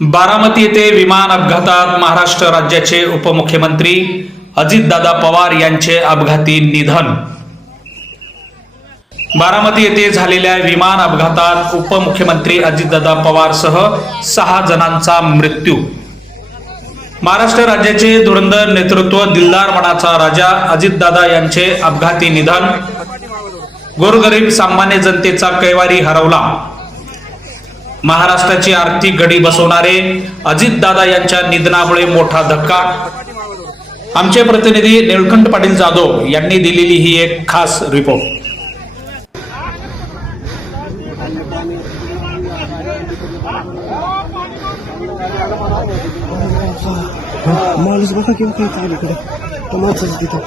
बारामती येथे विमान अपघातात महाराष्ट्र राज्याचे उपमुख्यमंत्री अजितदादा पवार यांचे अपघाती निधन। बारामती येथे झालेल्या विमान अपघातात उपमुख्यमंत्री अजितदादा पवार सह 6 जणांचा मृत्यू। महाराष्ट्र राज्याचे धुरंधर नेतृत्व, दिलदार मनाचा राजा अजितदादा यांचे अपघाती निधन। गोरगरीब सामान्य जनतेचा कैवारी हरवला। महाराष्ट्राची आर्थिक घडी बसवणारे अजितदादा यांच्या निधनामुळे मोठा धक्का। आमचे प्रतिनिधी निळकंठ पाटील जाधव यांनी दिलेली ही एक खास रिपोर्ट। माणूस बघा किंवा काही काय इकडे तो माणसाच तिथं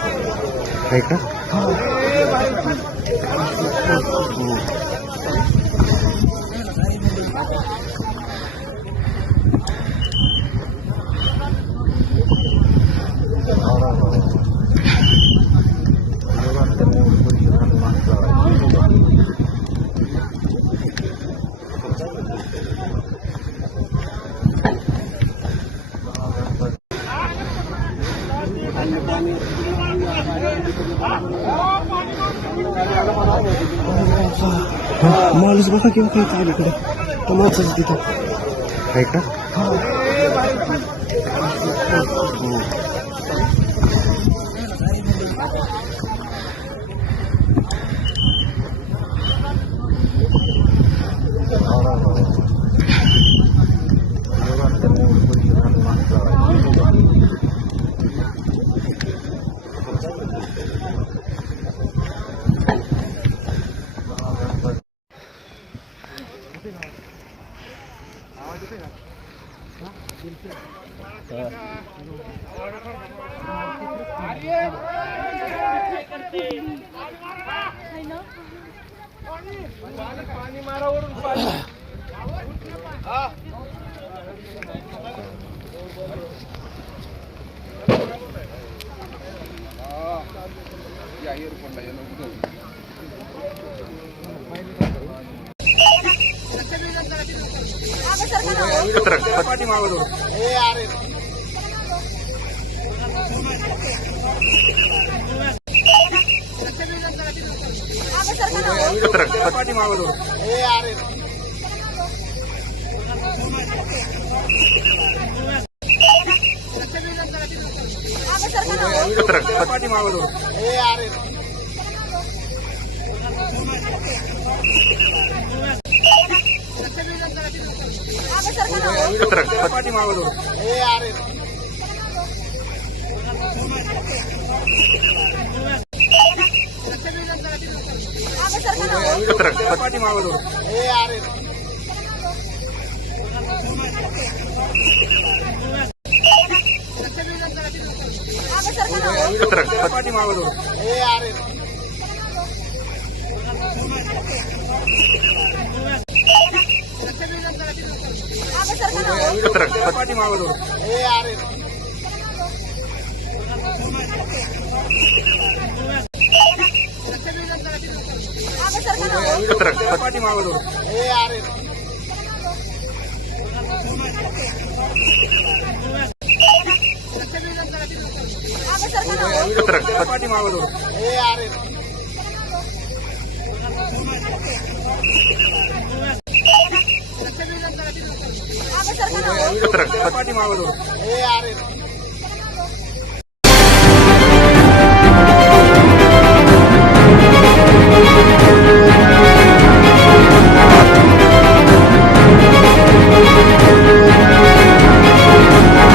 आहे का? माणूस बघा किंवा काही काय इकडे तो माणसाच तिथं आहे का?